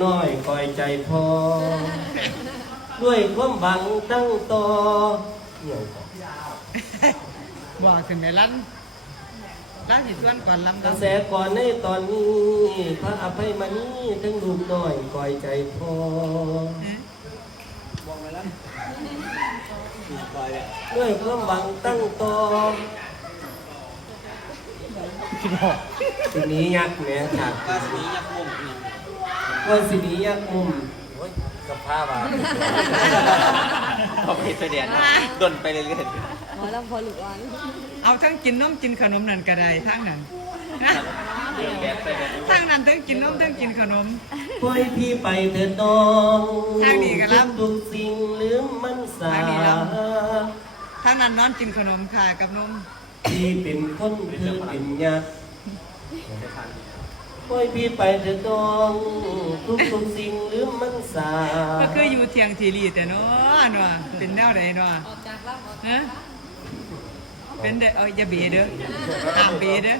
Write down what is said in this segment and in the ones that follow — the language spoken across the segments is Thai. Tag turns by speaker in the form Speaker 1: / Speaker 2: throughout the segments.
Speaker 1: น้อยคอยใจพอด้วยความหวังตั้งต่อเหี่ยวก่อน
Speaker 2: บ่ขึ้นไปลั่นสิส่วนก่อนลำ
Speaker 1: กระแสก่อนในตอนนี้พระอภัยมณีทั้งลูกน้อยคอยใจพอด้วยความหวังตั้งต่อทีนี้ยักษ์เนี่ยฉากว่าสียักษ์มุมว่าสีนี้ยักษ์มุมกับผ้าบาเขาไปเสด็จดนไปเรื่อยๆ
Speaker 3: หมอลำพอหลุดวัน
Speaker 2: เอาทั้งกินนมกินขนมนั่นก็ได้ทั้งนั้นทั้งนั้นทั้งกินนมทั้งกินขนม
Speaker 1: ปล่อยพี่ไปเถิดน้อง
Speaker 2: ทางนี้ก็รับ
Speaker 1: ทุกสิ่งลืมมันสา
Speaker 2: ทั้งนั้นนอนกินขนมค่ะกับนม
Speaker 1: พี่เป็นคนเธอเป็นยาปล่อยพี่ไปเถิดน้องทุกสิ่งลืมมันสา
Speaker 2: ก็คืออยู่เทียงทีรีแต่เนาะเป็นแนวใดเนาะ
Speaker 3: ออกจากรับออก
Speaker 2: ฮะเป็นเด้ออย่าเบียเด้อห้ามเบียเด้อ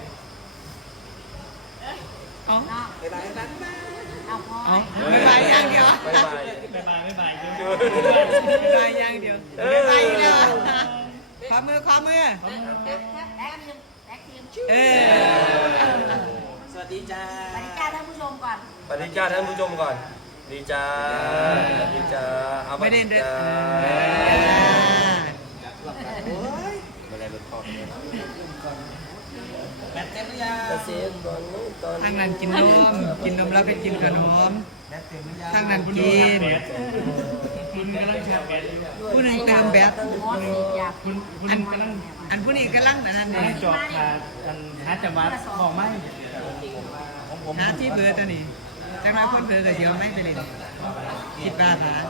Speaker 2: เอา
Speaker 3: เอาพอ
Speaker 2: เอาไม่บายอย่างเดียว
Speaker 1: บ๊ายบาย
Speaker 2: ไม่บายอย่างเดียวไม่บายอีกแล้วขอมือ
Speaker 3: แท็กทีม
Speaker 2: เออ
Speaker 1: สวัสดีจ้า
Speaker 3: บรรยากาศท่านผู้ชมก่อน
Speaker 1: สวัสดีจ้าท่านผู้ชมก่อนดีจ้าดีจ้าเอา
Speaker 2: ไม่ได้เด้อ
Speaker 1: เกษตรก่อนตอน
Speaker 2: ทางนั้นกินนมแล้วไปกินขนมทางนั้นกินผู้หนึ่งเติมแบต
Speaker 3: หมอสีอยาก
Speaker 2: อันผู้นี้กำลังแต่นั้นนี่
Speaker 4: จอบขาดกันหาจังหวัดบอกไม่
Speaker 2: หาที่เบอร์ตัวนี้จังไรคนเบอร์ก็เดี๋ยวไม่ไปเลยคิดว่าหา